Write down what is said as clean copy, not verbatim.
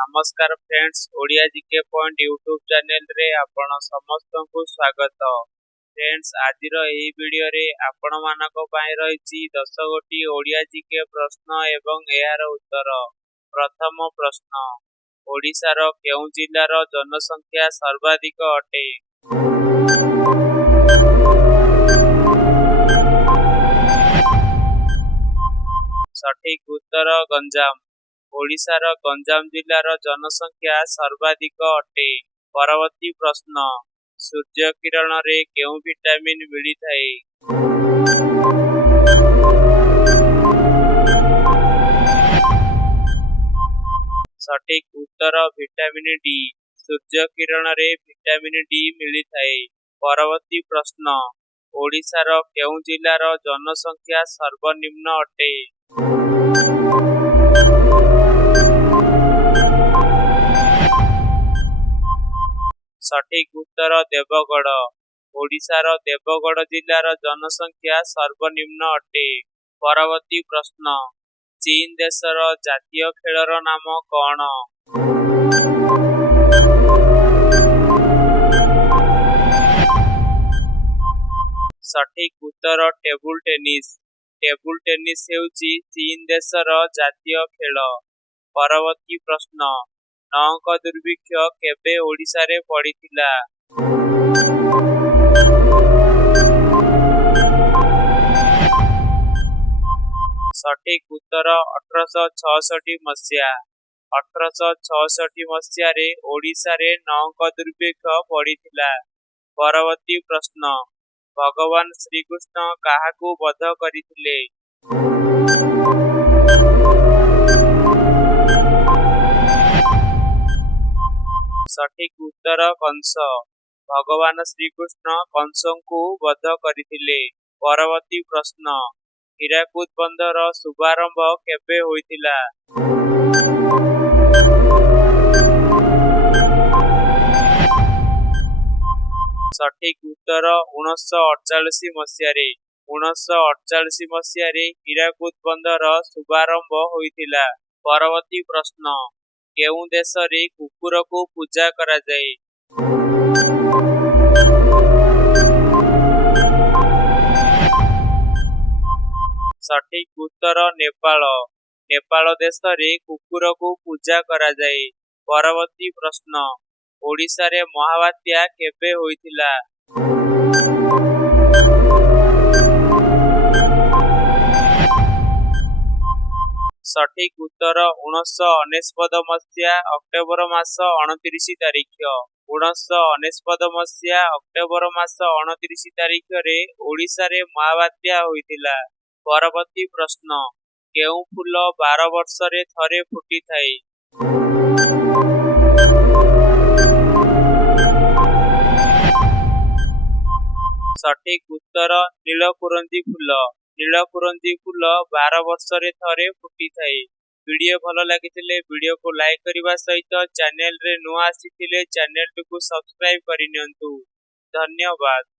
नमस्कार friends, Odia GK point YouTube channel रे आपण समस्त को स्वागत। फ्रेंड्स, आज वीडियो रे आपण मानक पई रहिछि 10 गोटी ओडिया जीके प्रश्न एवं एहार उत्तर। प्रथम प्रश्न, ओडिशार केउ जिल्लार जनसंख्या सर्वाधिक अटे? सठिक उत्तर गंजाम। ओडिशार गंजाम जिल्लार जनसंख्या सर्वाधिक अटे। परवर्ती प्रश्न, सूर्य किरण रे केउ विटामिन मिली थाए? सठिक उत्तर विटामिन डी। सूर्य किरण रे विटामिन डी मिली थाए। परवर्ती प्रश्न, ओडिशार केउ जिल्लार जनसंख्या सर्वनिम्न अटे? सठिक उत्तर देवगढ़। ओडिशार देवगढ़ जिल्लार जनसंख्या सर्वनिम्न अटे। परवर्ती प्रश्न, चीन देशर जातीय खेलर नाम कौन? सठिक उत्तर टेबुल टेनिस। टेबुल टेनिस हेउची चीन देशर जातीय खेल। परवर्ती प्रश्न, नौका दुर्भिक्ष केबे ओडिशा रे पड़िथिला? सठिक उत्तर 1866 मसीहा। 1866 मसीहा रे ओडिशा रे नौका दुर्भिक्ष पड़िथिला। परवर्ती प्रश्न, भगवान श्रीकृष्ण काहाकू वध करिथिले? सठिक उत्तर कंस। भगवान श्रीकृष्ण कंसंकु वध करिथिले। परवर्ती प्रश्न, हीराकुद बंदर शुभारंभ केबे होइथिला? सठिक उत्तर 1948 मसीहा रे। 1948 मसीहा रे हीराकुद बंदर शुभारंभ होइथिला। परवर्ती प्रश्न, केउ देश रे कुकुर को पूजा करा जाए? सठिक उत्तर नेपाल। नेपाल देश रे कुकुर को पूजा करा जाए। परवर्ती प्रश्न, ओडिशा रे महाबात्या केबे होइथिला? सठिक उत्तर 1999 मसीहा अक्टोबर मास 29 तारिख। 1999 मसीहा अक्टोबर मास 29 तारिख रे ओडिशा रे महाबात्या होइथिला। परवर्ती प्रश्न, केउ फूल 12 वर्ष रे थरे फुटी थाए? सठिक उत्तर नीलकुरंदी फूल। नीलकुरंदी फूल 12 वर्ष रे थरे फुटी थाए। वीडियो भलो लागिथिले वीडियो को लाइक करिवा सहित चैनल रे नुआ आसीथिले चैनल को सब्सक्राइब करिनियंतु। धन्यवाद।